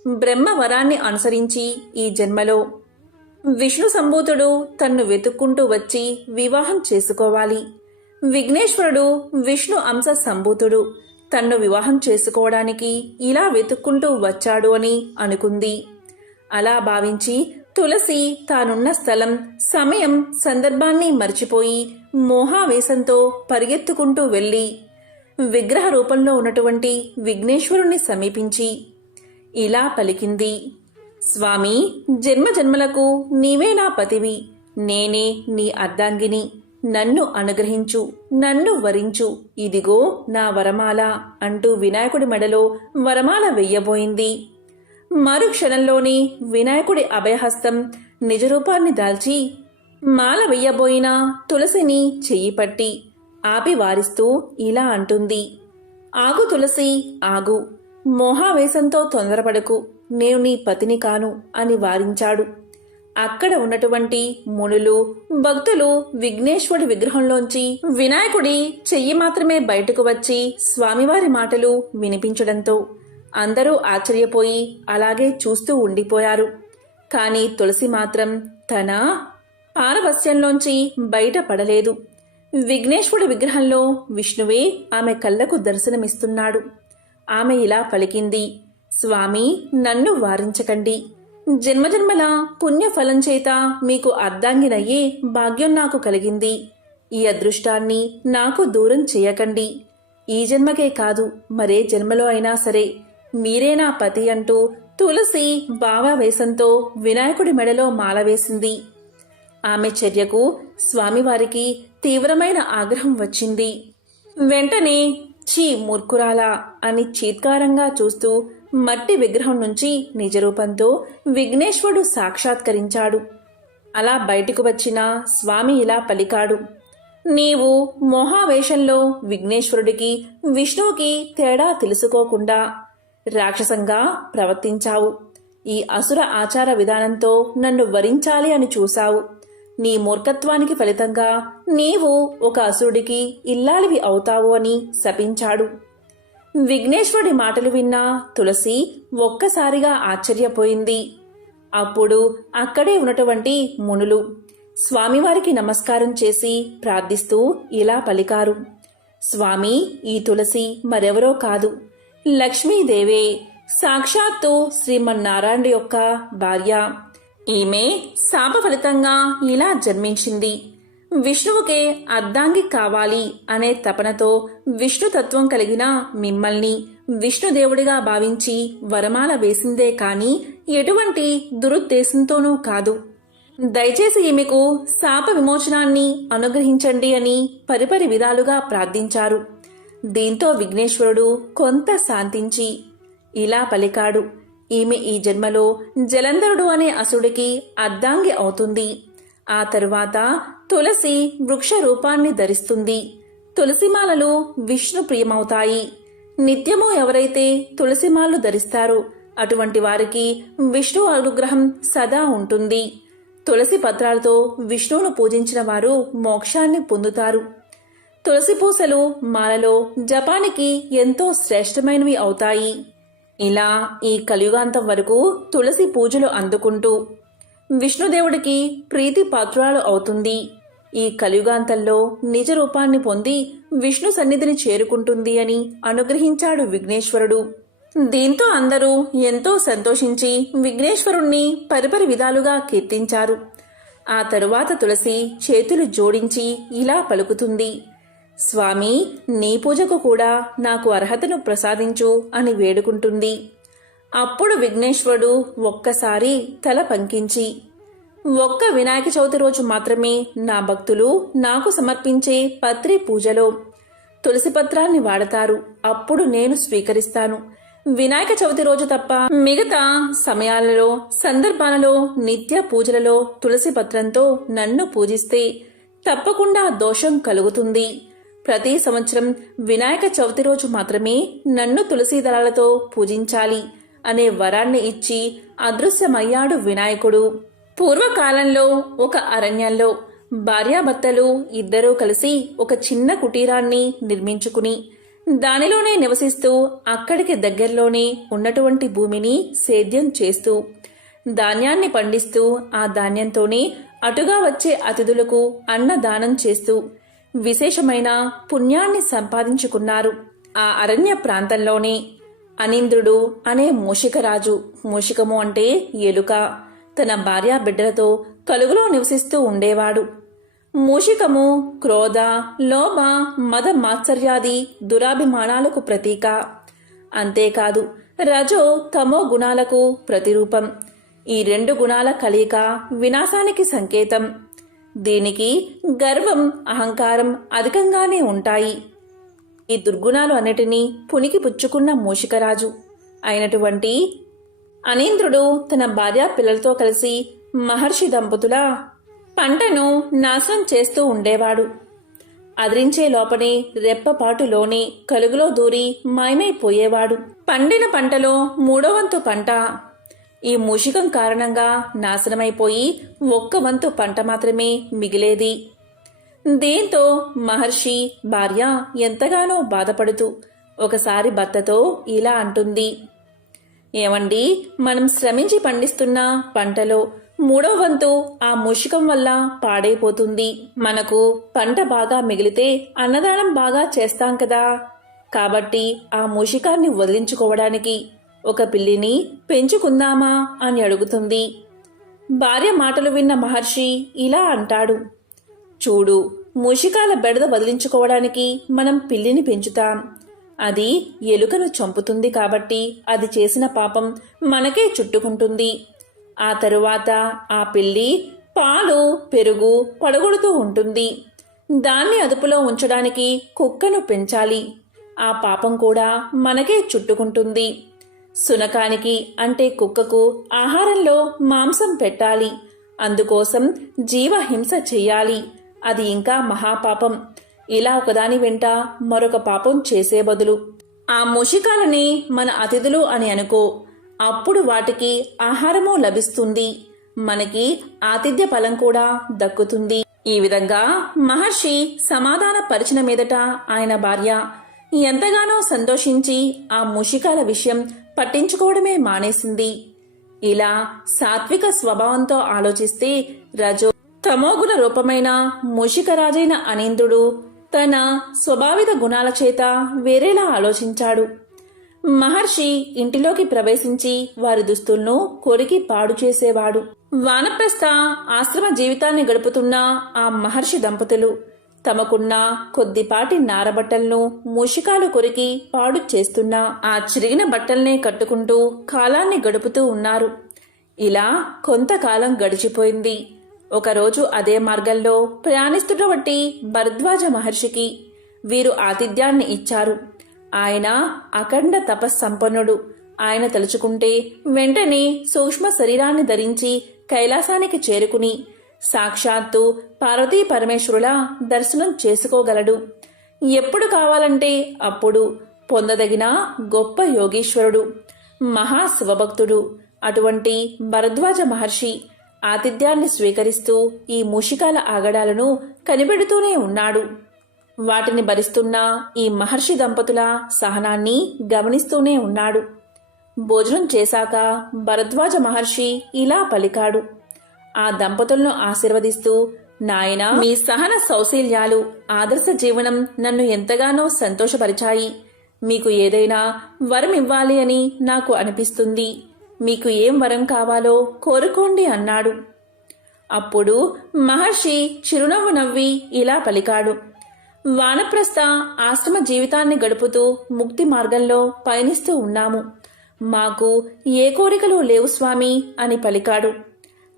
బ్రహ్మ వరాన్ని అనుసరించి ఈ జన్మలో విష్ణు సంభూతుడు తన్ను వెతుక్కుంటూ వచ్చి వివాహం చేసుకోవాలి. విఘ్నేశ్వరుడు విష్ణు అంశ సంభూతుడు తన్ను వివాహం చేసుకోవడానికి ఇలా వెతుక్కుంటూ వచ్చాడు అని అనుకుంది. అలా భావించి తులసి తానున్న స్థలం, సమయం, సందర్భాన్ని మర్చిపోయి మోహావేశంతో పరిగెత్తుకుంటూ వెళ్లి విగ్రహ రూపంలో ఉన్నటువంటి విఘ్నేశ్వరుణ్ణి సమీపించి ఇలా పలికింది, స్వామి, జన్మజన్మలకు నీవే నా పతివి, నేనే నీ అర్ధాంగిని. నన్ను అనుగ్రహించు, నన్ను వరించు, ఇదిగో నా వరమాల అంటూ వినాయకుడి మెడలో వరమాల వెయ్యబోయింది. మరు క్షణంలోనే వినాయకుడి అభయహస్తం నిజరూపాన్ని దాల్చి మాల వెయ్యబోయిన తులసిని చెయ్యి పట్టి ఆపి వారిస్తూ ఇలా అంటుంది, ఆగు తులసి, ఆగు. మోహావేశంతో తొందరపడకు. నేను నీ పతిని కాను అని వారించాడు. అక్కడ ఉన్నటువంటి మునులు, భక్తులు విఘ్నేశ్వరుడి విగ్రహంలోంచి వినాయకుడి చెయ్యి మాత్రమే బయటకు వచ్చి స్వామివారి మాటలు వినిపించడంతో అందరూ ఆశ్చర్యపోయి అలాగే చూస్తూ ఉండిపోయారు. కాని తులసి మాత్రం తన పారవస్యంలోంచి బయటపడలేదు. విఘ్నేశ్వరుడి విగ్రహంలో విష్ణువే ఆమె కళ్ళకు దర్శనమిస్తున్నాడు. ఆమె ఇలా పలికింది, స్వామి, నన్ను వారించకండి. జన్మజన్మల పుణ్యఫలం చేత మీకు అర్ధాంగినయ్యే భాగ్యం నాకు కలిగింది. ఈ అదృష్టాన్ని నాకు దూరం చేయకండి. ఈ జన్మకే కాదు, మరే జన్మలో అయినా సరే మీరే నా పతి అంటూ తులసి భావావేశంతో వినాయకుడి మెడలో మాల వేసింది. ఆమె చర్యకు స్వామివారికి తీవ్రమైన ఆగ్రహం వచ్చింది. వెంటనే ఛీ మూర్ఖురాలా అని చీత్కారంగా చూస్తూ మట్టి విగ్రహం నుంచి నిజరూపంతో విఘ్నేశ్వరుడు సాక్షాత్కరించాడు. అలా బయటకు వచ్చిన స్వామి ఇలా పలికాడు, నీవు మోహావేశంలో విఘ్నేశ్వరుడికి విష్ణువుకి తేడా తెలుసుకోకుండా రాక్షసంగా ప్రవర్తించావు. ఈ అసుర ఆచార విధానంతో నన్ను వరించాలి అని చూశావు. నీ మూర్ఖత్వానికి ఫలితంగా నీవు ఒక అసురుడికి ఇల్లాలివి అవుతావు అని శపించాడు. విఘ్నేశ్వరుడి మాటలు విన్న తులసి ఒక్కసారిగా ఆశ్చర్యపోయింది. అప్పుడు అక్కడే ఉన్నటువంటి మునులు స్వామివారికి నమస్కారం చేసి ప్రార్థిస్తూ ఇలా పలికారు, స్వామి, ఈ తులసి మరెవరో కాదు, లక్ష్మీదేవే, సాక్షాత్తు శ్రీమన్నారాయణుడి యొక్క భార్య. ఈమె శాప ఫలితంగా ఇలా జన్మించింది. విష్ణువుకే అర్ధాంగి కావాలి అనే తపనతో విష్ణుతత్వం కలిగిన మిమ్మల్ని విష్ణుదేవుడిగా భావించి వరమాల వేసిందే కాని ఎటువంటి దురుద్దేశంతోనూ కాదు. దయచేసి ఈమెకు శాప విమోచనాన్ని అనుగ్రహించండి అని పరిపరి విధాలుగా ప్రార్థించారు. దీంతో విఘ్నేశ్వరుడు కొంత శాంతించి ఇలా పలికాడు, ఈమె ఈ జన్మలో జలంధరుడు అనే అసుడికి అర్ధాంగి అవుతుంది. ఆ తరువాత తులసి వృక్ష రూపాన్ని ధరిస్తుంది. తులసిమాలలు విష్ణు ప్రియమవుతాయి. నిత్యము ఎవరైతే తులసిమాలు ధరిస్తారో అటువంటి వారికి విష్ణు అనుగ్రహం సదా ఉంటుంది. తులసి పత్రాలతో విష్ణువును పూజించిన వారు మోక్షాన్ని పొందుతారు. తులసి పూసలు మాలలో జపానికి ఎంతో శ్రేష్టమైనవి అవుతాయి. ఇలా ఈ కలియుగాంతం వరకు తులసి పూజలు అందుకుంటూ విష్ణుదేవుడికి ప్రీతి పాత్రురాలు అవుతుంది. ఈ కలియుగాంతంలో నిజ రూపాన్ని పొంది విష్ణు సన్నిధిని చేరుకుంటుంది అని అనుగ్రహించాడు విఘ్నేశ్వరుడు. దీంతో అందరూ ఎంతో సంతోషించి విఘ్నేశ్వరుణ్ణి పరిపరి విధాలుగా కీర్తించారు. ఆ తరువాత తులసి చేతులు జోడించి ఇలా పలుకుతుంది, స్వామి, నీ పూజకు కూడా నాకు అర్హతను ప్రసాదించు అని వేడుకుంటుంది. అప్పుడు విఘ్నేశ్వరుడు ఒక్కసారి తల పంకించి, ఒక్క వినాయక చవితి రోజు మాత్రమే నా భక్తులు నాకు సమర్పించే పత్రి పూజలో తులసి పత్రాన్ని వాడతారు, అప్పుడు నేను స్వీకరిస్తాను. వినాయక చవితి రోజు తప్ప మిగతా సమయాలలో సందర్భాలలో నిత్య పూజలలో తులసి పత్రంతో నన్ను పూజిస్తే తప్పకుండా దోషం కలుగుతుంది. ప్రతి సంవత్సరం వినాయక చవితి రోజు మాత్రమే నన్ను తులసి దళాలతో పూజించాలి అనే వరాన్ని ఇచ్చి అదృశ్యమయ్యాడు వినాయకుడు. పూర్వకాలంలో ఒక అరణ్యంలో భార్యాభర్తలు ఇద్దరూ కలిసి ఒక చిన్న కుటీరాన్ని నిర్మించుకుని దానిలోనే నివసిస్తూ అక్కడికి దగ్గరలోనే ఉన్నటువంటి భూమిని సేద్యం చేస్తూ ధాన్యాన్ని పండిస్తూ ఆ ధాన్యంతోనే అటుగా వచ్చే అతిథులకు అన్నదానం చేస్తూ విశేషమైన పుణ్యాన్ని సంపాదించుకున్నారు. ఆ అరణ్య ప్రాంతంలోనే అనింద్రుడు అనే మూషికరాజు, మూషికము అంటే ఎలుక, తన భార్యా బిడ్డలతో కలుగులో నివసిస్తూ ఉండేవాడు. మూషికము క్రోధ, లోభ, మద మాత్సర్యాది దురాభిమానాలకు ప్రతీక. అంతేకాదు రజో తమో గుణాలకు ప్రతిరూపం. ఈ రెండు గుణాల కలయిక వినాశానికి సంకేతం. దీనికి గర్వం, అహంకారం అధికంగానే ఉంటాయి. ఈ దుర్గుణాలు అన్నిటినీ పునికి పుచ్చుకున్న మూషికరాజు అయినటువంటి అనీంద్రుడు తన భార్య పిల్లలతో కలిసి మహర్షి దంపతుల పంటను నాశనం చేస్తూ ఉండేవాడు. అదిరించే లోపనే రెప్పపాటులోనే కలుగులో దూరి మాయమైపోయేవాడు. పండిన పంటలో 3/4 పంట ఈ మూషికం కారణంగా నాశనమైపోయి ఒక్క వంతు పంట మాత్రమే మిగిలేది. దీంతో మహర్షి భార్య ఎంతగానో బాధపడుతూ ఒకసారి భర్తతో ఇలా అంటుంది, ఏమండి, మనం శ్రమించి పండిస్తున్న పంటలో 3వ వంతు ఆ మూషికం వల్ల పాడైపోతుంది. మనకు పంట బాగా మిగిలితే అన్నదానం బాగా చేస్తాం కదా, కాబట్టి ఆ మూషికాన్ని వదిలించుకోవడానికి ఒక పిల్లిని పెంచుకుందామా అని అడుగుతుంది. భార్య మాటలు విన్న మహర్షి ఇలా అంటాడు, చూడు, మూషికాల బెడద వదిలించుకోవడానికి మనం పిల్లిని పెంచుతాం. అది ఎలుకను చంపుతుంది కాబట్టి అది చేసిన పాపం మనకే చుట్టుకుంటుంది. ఆ తరువాత ఆ పిల్లి పాలు పెరుగు పడగొడుతూ ఉంటుంది. దాన్ని అదుపులో ఉంచడానికి కుక్కను పెంచాలి. ఆ పాపం కూడా మనకే చుట్టుకుంటుంది. సునకానికి అంటే కుక్కకు ఆహారంలో మాంసం పెట్టాలి. అందుకోసం జీవహింస చెయ్యాలి. అది ఇంకా మహాపాపం. ఇలా ఒకదాని వెంట మరొక పాపం చేసే బదులు ఆ మూషికాలని మన అతిథులు అని అనుకో. అప్పుడు వాటికి ఆహారము లభిస్తుంది, మనకి ఆతిథ్య ఫలం కూడా దక్కుతుంది. ఈ విధంగా మహర్షి సమాధాన పరిచిన మీదట ఆయన భార్య ఎంతగానో సంతోషించి ఆ మూషికాల విషయం పట్టించుకోవడమే మానేసింది. ఇలా సాత్విక స్వభావంతో ఆలోచిస్తే రజో తమోగుణ రూపమైన మూషికరాజైన అనింద్రుడు తన స్వభావిత గుణాల చేత వేరేలా ఆలోచించాడు. మహర్షి ఇంటిలోకి ప్రవేశించి వారి దుస్తులను కొరికి పాడు చేసేవాడు. వానప్రస్థ ఆశ్రమ జీవితాన్ని గడుపుతున్న ఆ మహర్షి దంపతులు తమకున్న కొద్దిపాటి నారబట్టలను మూషికాలు కొరికి పాడు చేస్తున్నా ఆ చిరిగిన బట్టల్నే కట్టుకుంటూ కాలాన్ని గడుపుతూ ఉన్నారు. ఇలా కొంతకాలం గడిచిపోయింది. ఒకరోజు అదే మార్గంలో ప్రయాణిస్తున్నటువంటి భరద్వాజ మహర్షికి వీరు ఆతిథ్యాన్ని ఇచ్చారు. ఆయన అఖండ తపస్సంపన్నుడు. ఆయన తలుచుకుంటే వెంటనే సూక్ష్మ శరీరాన్ని ధరించి కైలాసానికి చేరుకుని సాక్షాత్తు పార్వతీ పరమేశ్వరుల దర్శనం చేసుకోగలడు. ఎప్పుడు కావాలంటే అప్పుడు పొందదగిన గొప్ప యోగీశ్వరుడు, మహాశివభక్తుడు. అటువంటి భరద్వాజ మహర్షి ఆతిథ్యాన్ని స్వీకరిస్తూ ఈ మూషికాల ఆగడాలను కనిపెడుతూనే ఉన్నాడు. వాటిని భరిస్తున్న ఈ మహర్షి దంపతుల సహనాన్ని గమనిస్తూనే ఉన్నాడు. భోజనం చేశాక భరద్వాజ మహర్షి ఇలా పలికాడు, ఆ దంపతులను ఆశీర్వదిస్తూ, నాయనా, మీ సహన సౌశీల్యాలు, ఆదర్శ జీవనం నన్ను ఎంతగానో సంతోషపరిచాయి. మీకు ఏదైనా వరం ఇవ్వాలి అని నాకు అనిపిస్తుంది. మీకు ఏం వరం కావాలో కోరుకోండి అన్నాడు. అప్పుడు మహర్షి చిరునవ్వు నవ్వి ఇలా పలికాడు, వానప్రస్థ ఆశ్రమ జీవితాన్ని గడుపుతూ ముక్తి మార్గంలో పయనిస్తూ ఉన్నాము. మాకు ఏ కోరికలు లేవు స్వామి అని పలికాడు.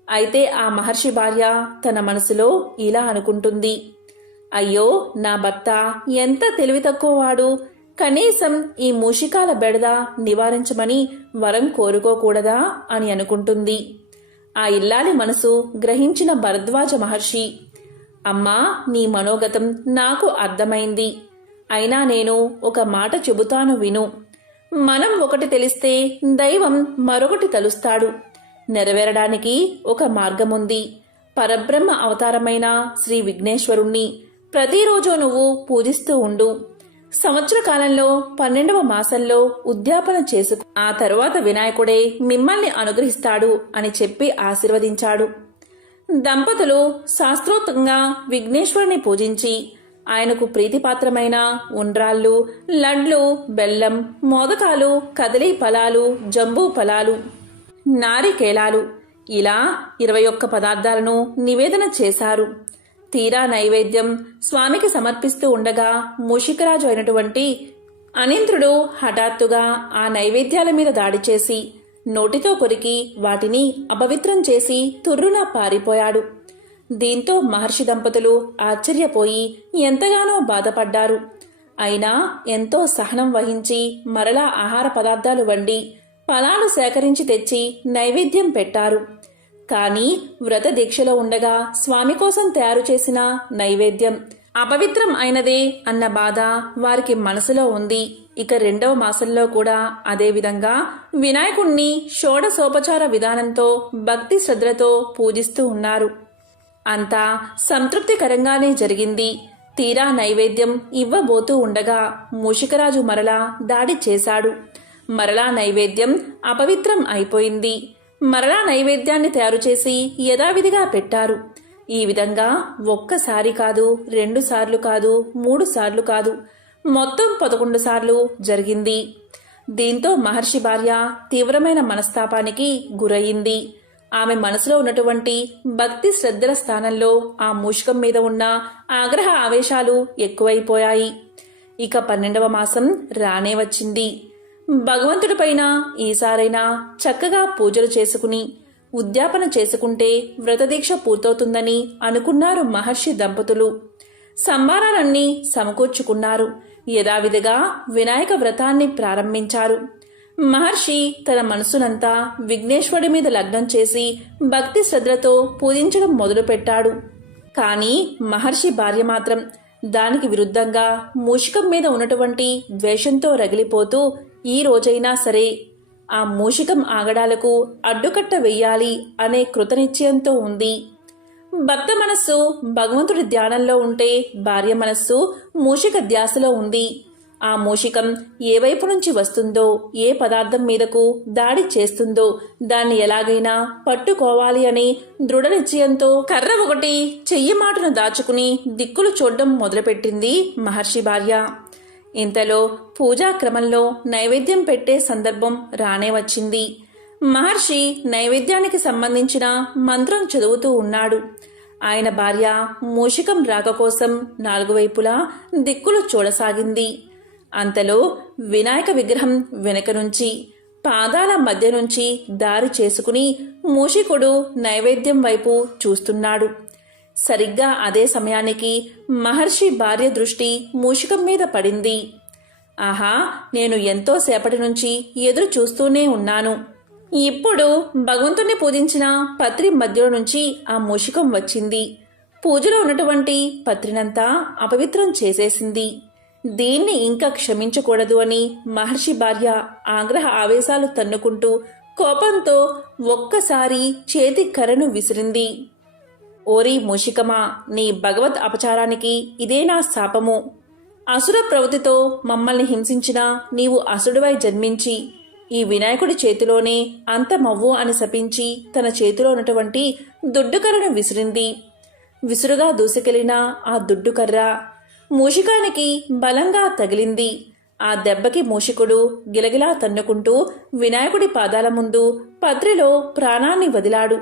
అయితే ఆ మహర్షి భార్య తన మనసులో ఇలా అనుకుంటుంది, అయ్యో, నా భర్త ఎంత తెలివి తక్కువవాడు. కనీసం ఈ మూషికాల బెడద నివారించమని వరం కోరుకోకూడదా అని అనుకుంటుంది. ఆ ఇల్లాలి మనసు గ్రహించిన భరద్వాజ మహర్షి, అమ్మా, నీ మనోగతం నాకు అర్థమైంది. అయినా నేను ఒక మాట చెబుతాను విను. మనం ఒకటి తెలిస్తే దైవం మరొకటి తలుస్తాడు. నెరవేరడానికి ఒక మార్గముంది. పరబ్రహ్మ అవతారమైన శ్రీ విఘ్నేశ్వరుణ్ణి ప్రతిరోజు నువ్వు పూజిస్తూ ఉండు. సంవత్సర కాలంలో 12వ మాసంలో ఉద్యాపన చేసుకు, ఆ తరువాత వినాయకుడే మిమ్మల్ని అనుగ్రహిస్తాడు అని చెప్పి ఆశీర్వదించాడు. దంపతులు శాస్త్రోక్తంగా విఘ్నేశ్వరుని పూజించి ఆయనకు ప్రీతిపాత్రమైన ఉండ్రాళ్ళు, లడ్లు, బెల్లం, మోదకాలు, కదలీ ఫలాలు, జంబూ ఫలాలు, నారికేలాలు ఇలా 21 పదార్థాలను నివేదన చేశారు. తీరా నైవేద్యం స్వామికి సమర్పిస్తూ ఉండగా మూషికరాజు అయినటువంటి అనింద్రుడు హఠాత్తుగా ఆ నైవేద్యాల మీద దాడి చేసి నోటితో కొరికి వాటిని అపవిత్రం చేసి తుర్రున పారిపోయాడు. దీంతో మహర్షి దంపతులు ఆశ్చర్యపోయి ఎంతగానో బాధపడ్డారు. అయినా ఎంతో సహనం వహించి మరలా ఆహార పదార్థాలు వండి ఫలాలు సేకరించి తెచ్చి నైవేద్యం పెట్టారు. కాని వ్రత దీక్షలో ఉండగా స్వామి కోసం తయారు చేసిన నైవేద్యం అపవిత్రం అయినదే అన్న బాధ వారికి మనసులో ఉంది. ఇక 2వ మాసంలో కూడా అదేవిధంగా వినాయకుణ్ణి షోడశోపచార విధానంతో భక్తి శ్రద్ధలతో పూజిస్తూ ఉన్నారు. అంతా సంతృప్తికరంగానే జరిగింది. తీరా నైవేద్యం ఇవ్వబోతూ ఉండగా మూషికరాజు మరలా దాడి చేశాడు. మరలా నైవేద్యం అపవిత్రం అయిపోయింది. మరలా నైవేద్యాన్ని తయారు చేసి యథావిధిగా పెట్టారు. ఈ విధంగా ఒక్కసారి కాదు, 2 సార్లు కాదు, 3 సార్లు కాదు, మొత్తం 11 సార్లు జరిగింది. దీంతో మహర్షి భార్య తీవ్రమైన మనస్తాపానికి గురయింది. ఆమె మనసులో ఉన్నటువంటి భక్తి శ్రద్ధల స్థానంలో ఆ మూషికం మీద ఉన్న ఆగ్రహ ఆవేశాలు ఎక్కువైపోయాయి. ఇక 12వ మాసం రానే వచ్చింది. భగవంతుడిపైన ఈసారైనా చక్కగా పూజలు చేసుకుని ఉద్యాపన చేసుకుంటే వ్రతదీక్ష పూర్తవుతుందని అనుకున్నారు మహర్షి దంపతులు. సంభారాలన్నీ సమకూర్చుకున్నారు. యథావిధిగా వినాయక వ్రతాన్ని ప్రారంభించారు. మహర్షి తన మనసునంతా విఘ్నేశ్వరుడి మీద లగ్నం చేసి భక్తి శ్రద్ధలతో పూజించడం మొదలుపెట్టాడు. కానీ మహర్షి భార్య మాత్రం దానికి విరుద్ధంగా మూషికం మీద ఉన్నటువంటి ద్వేషంతో రగిలిపోతూ ఈ రోజైనా సరే ఆ మూషికం ఆగడాలకు అడ్డుకట్ట వెయ్యాలి అనే కృతనిశ్చయంతో ఉంది. భర్త మనస్సు భగవంతుడి ధ్యానంలో ఉంటే భార్య మనస్సు మూషిక ధ్యాసలో ఉంది. ఆ మూషికం ఏ వైపు నుంచి వస్తుందో, ఏ పదార్థం మీదకు దాడి చేస్తుందో దాన్ని ఎలాగైనా పట్టుకోవాలి అని దృఢ నిశ్చయంతో కర్ర ఒకటి చెయ్యి మాటను దాచుకుని దిక్కులు చూడడం మొదలుపెట్టింది మహర్షి భార్య. ఇంతలో పూజా క్రమంలో నైవేద్యం పెట్టే సందర్భం రానే వచ్చింది. మహర్షి నైవేద్యానికి సంబంధించిన మంత్రం చదువుతూ ఉన్నాడు. ఆయన భార్య మూషికం రాక కోసం 4 వైపులా దిక్కులు చూడసాగింది. అంతలో వినాయక విగ్రహం వెనక నుంచి పాదాల మధ్య నుంచి దారి చేసుకుని మూషికుడు నైవేద్యం వైపు చూస్తున్నాడు. సరిగ్గా అదే సమయానికి మహర్షి భార్య దృష్టి మూషికం మీద పడింది. ఆహా, నేను ఎంతో సేపటి నుంచి ఎదురు చూస్తూనే ఉన్నాను. ఇప్పుడు భగవంతుణ్ణి పూజించిన పత్రి మధ్యలో నుంచి ఆ మూషికం వచ్చింది. పూజలో ఉన్నటువంటి పత్రినంతా అపవిత్రం చేసేసింది. దీన్ని ఇంకా క్షమించకూడదు అని మహర్షి భార్య ఆగ్రహ ఆవేశాలు తన్నుకుంటూ కోపంతో ఒక్కసారి చేతి కర్రను విసిరింది. ఓరి మూషికమా, నీ భగవద్ అపచారానికి ఇదే నా శాపము. అసుర ప్రవృత్తితో మమ్మల్ని హింసించిన నీవు అసురుడవై జన్మించి ఈ వినాయకుడి చేతిలోనే అంతమవ్వు అని శపించి తన చేతిలో ఉన్నటువంటి దుడ్డుకర్రను విసిరింది. విసురుగా దూసుకెళ్లిన ఆ దుడ్డుకర్ర మూషికానికి బలంగా తగిలింది. ఆ దెబ్బకి మూషికుడు గిలగిలా తన్నుకుంటూ వినాయకుడి పాదాల ముందు పత్రిలో ప్రాణాన్ని వదిలాడు.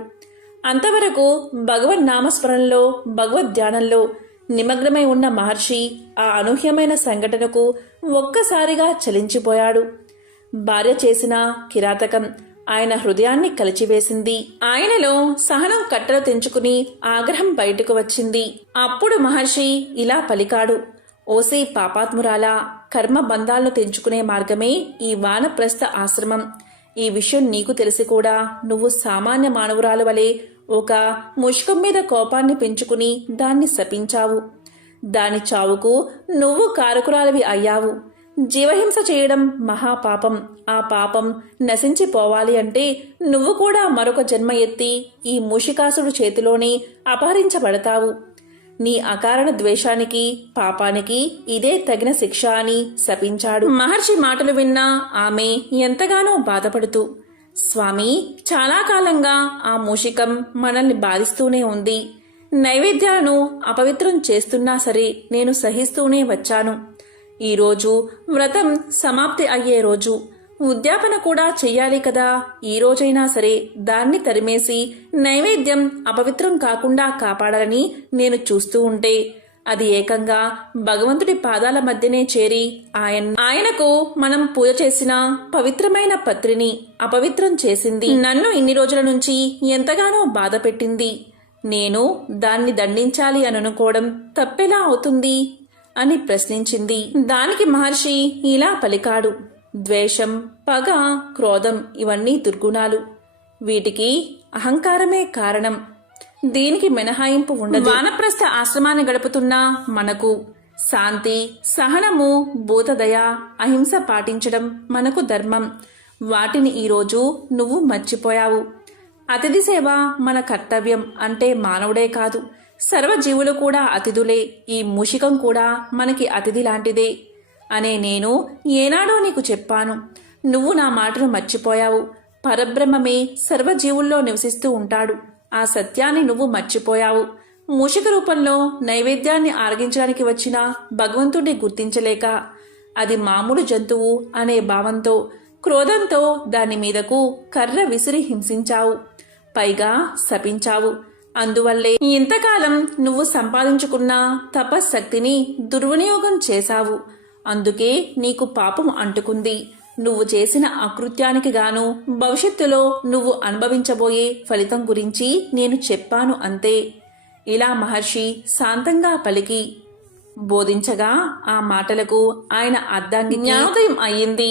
అంతవరకు భగవన్ నామస్మరణలో భగవద్ధ్యానంలో నిమగ్నమై ఉన్న మహర్షి ఆ అనూహ్యమైన సంఘటనకు ఒక్కసారిగా చలించిపోయాడు. భార్య చేసిన కిరాతకం ఆయన హృదయాన్ని కలిచివేసింది. ఆయనలో సహనం కట్టలు తెంచుకుని ఆగ్రహం బయటకు వచ్చింది. అప్పుడు మహర్షి ఇలా పలికాడు. ఓసే పాపాత్మురాలా, కర్మ బంధాలను తెంచుకునే మార్గమే ఈ వానప్రస్థ ఆశ్రమం. ఈ విషయం నీకు తెలిసి కూడా నువ్వు సామాన్య మానవురాలు వలె ఒక ముష్కం మీద కోపాన్ని పెంచుకుని దాన్ని శపించావు. దాని చావుకు నువ్వు కారకురాలివి అయ్యావు. జీవహింస చేయడం మహాపాపం. ఆ పాపం నశించిపోవాలి అంటే నువ్వు కూడా మరొక జన్మ ఎత్తి ఈ మూషికాసుడు చేతిలోనే అపహరించబడతావు. నీ అకారణ ద్వేషానికి పాపానికి ఇదే తగిన శిక్ష అని శపించాడు. మహర్షి మాటలు విన్న ఆమె ఎంతగానో బాధపడుతూ, స్వామి, చాలా కాలంగా ఆ మూషికం మనల్ని బాధిస్తూనే ఉంది. నైవేద్యాలను అపవిత్రం చేస్తున్నా సరే నేను సహిస్తూనే వచ్చాను. ఈరోజు వ్రతం సమాప్తి అయ్యే రోజు, ఉద్యాపన కూడా చెయ్యాలి కదా. ఈ రోజైనా సరే దాన్ని తరిమేసి నైవేద్యం అపవిత్రం కాకుండా కాపాడాలని నేను చూస్తూ ఉంటే అది ఏకంగా భగవంతుడి పాదాల మధ్యనే చేరి ఆయనకు మనం పూజ చేసిన పవిత్రమైన పత్రిని అపవిత్రం చేసింది. నన్ను ఇన్ని రోజుల నుంచి ఎంతగానో బాధ పెట్టింది. నేను దాన్ని దండించాలి అని అనుకోవడం తప్పెలా అవుతుంది అని ప్రశ్నించింది. దానికి మహర్షి ఇలా పలికాడు. ద్వేషం, పగ, క్రోధం ఇవన్నీ దుర్గుణాలు. వీటికి అహంకారమే కారణం. దీనికి మినహాయింపు ఉండదు. వానప్రస్థ ఆశ్రమాన్ని గడుపుతున్న మనకు శాంతి, సహనము, భూతదయ, అహింస పాటించడం మనకు ధర్మం. వాటిని ఈరోజు నువ్వు మర్చిపోయావు. అతిథి సేవ మన కర్తవ్యం. అంటే మానవుడే కాదు, సర్వజీవులు కూడా అతిథులే. ఈ మూషికం కూడా మనకి అతిథి లాంటిదే అనే నేను ఏనాడో నీకు చెప్పాను. నువ్వు నా మాటను మర్చిపోయావు. పరబ్రహ్మమే సర్వజీవుల్లో నివసిస్తూ ఉంటాడు. ఆ సత్యాన్ని నువ్వు మర్చిపోయావు. మూషిక రూపంలో నైవేద్యాన్ని ఆరగించడానికి వచ్చిన భగవంతుడిని గుర్తించలేక అది మామూలు జంతువు అనే భావంతో, క్రోధంతో దాని మీదకు కర్ర విసిరి హింసించావు. పైగా శపించావు. అందువల్లే ఇంతకాలం నువ్వు సంపాదించుకున్న తపశ్శక్తిని దుర్వినియోగం చేశావు. అందుకే నీకు పాపం అంటుకుంది. నువ్వు చేసిన అకృత్యానికి గాను భవిష్యత్తులో నువ్వు అనుభవించబోయే ఫలితం గురించి నేను చెప్పాను అంతే. ఇలా మహర్షి శాంతంగా పలికి బోధించగా ఆ మాటలకు ఆయన అర్థానికి జ్ఞానోదయం అయ్యింది.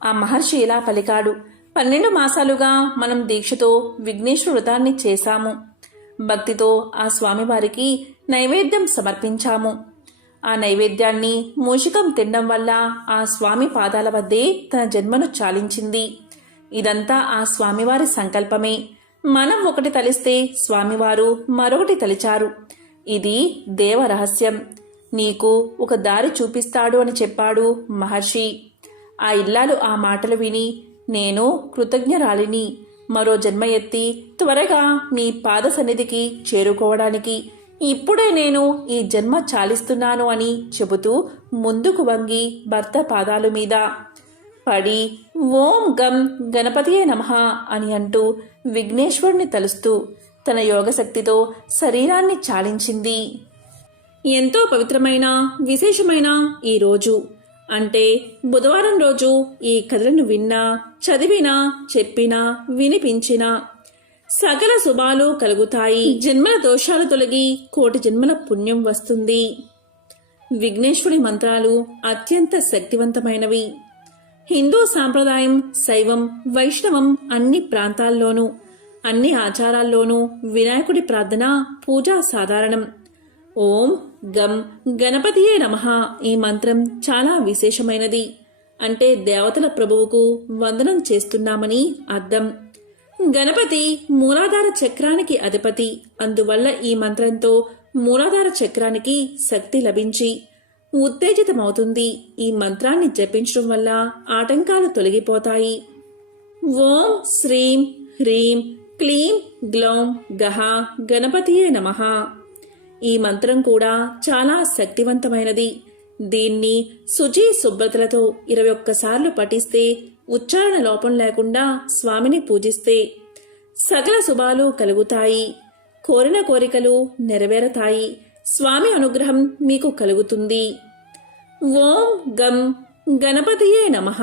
ఆ మహర్షి ఇలా పలికాడు. 12 మాసాలుగా మనం దీక్షతో విఘ్నేశ్వర వ్రతాన్ని చేశాము. భక్తితో ఆ స్వామివారికి నైవేద్యం సమర్పించాము. ఆ నైవేద్యాన్ని మూషికం తినడం వల్ల ఆ స్వామి పాదాల వద్దే తన జన్మను చాలించింది. ఇదంతా ఆ స్వామివారి సంకల్పమే. మనం ఒకటి తలిస్తే స్వామివారు మరొకటి తలిచారు. ఇది దేవ రహస్యం. నీకు ఒక దారి చూపిస్తాడు అని చెప్పాడు మహర్షి. ఆ ఇల్లాలు ఆ మాటలు విని, నేను కృతజ్ఞరాలిని. మరో జన్మ ఎత్తి త్వరగా నీ పాద సన్నిధికి చేరుకోవడానికి ఇప్పుడే నేను ఈ జన్మ చాలిస్తున్నాను అని చెబుతూ ముందుకు వంగి భర్త పాదాల మీద పడి ఓం గం గణపతియే నమః అని అంటూ విఘ్నేశ్వరుని తలుస్తూ తన యోగశక్తితో శరీరాన్ని చాలించింది. ఎంతో పవిత్రమైన విశేషమైన ఈ రోజు, అంటే బుధవారం రోజు ఈ కథలను విన్నా, చదివినా, చెప్పినా, వినిపించినా సకల శుభాలు కలుగుతాయి. జన్మల దోషాలు తొలగి కోటి జన్మల పుణ్యం వస్తుంది. విఘ్నేశ్వరుడి మంత్రాలు అత్యంత శక్తివంతమైనవి. హిందూ సాంప్రదాయం, శైవం, వైష్ణవం అన్ని ప్రాంతాల్లోనూ, అన్ని ఆచారాల్లోనూ వినాయకుడి ప్రార్థన, పూజ సాధారణం. ఓం గం గణపతియే నమః ఈ మంత్రం చాలా విశేషమైనది. అంటే దేవతల ప్రభువుకు వందనం చేస్తున్నామని అర్థం. గణపతి మూలాధార చక్రానికి అధిపతి. అందువల్ల ఈ మంత్రంతో మూలాధార చక్రానికి శక్తి లభించి ఉత్తేజితమవుతుంది. ఈ మంత్రాన్ని జపించడం వల్ల ఆటంకాలు తొలగిపోతాయి. ఓం శ్రీం హ్రీం క్లీం గ్లౌం గహ గణపతియే నమః ఈ మంత్రం కూడా చాలా శక్తివంతమైనది. దీన్ని శుచి శుభ్రతలతో 21 సార్లు పఠిస్తే, ఉచ్చారణ లోపం లేకుండా స్వామిని పూజిస్తే సకల శుభాలు కలుగుతాయి. కోరిన కోరికలు నెరవేరతాయి. స్వామి అనుగ్రహం మీకు కలుగుతుంది. ఓం గం గణపతియే నమః.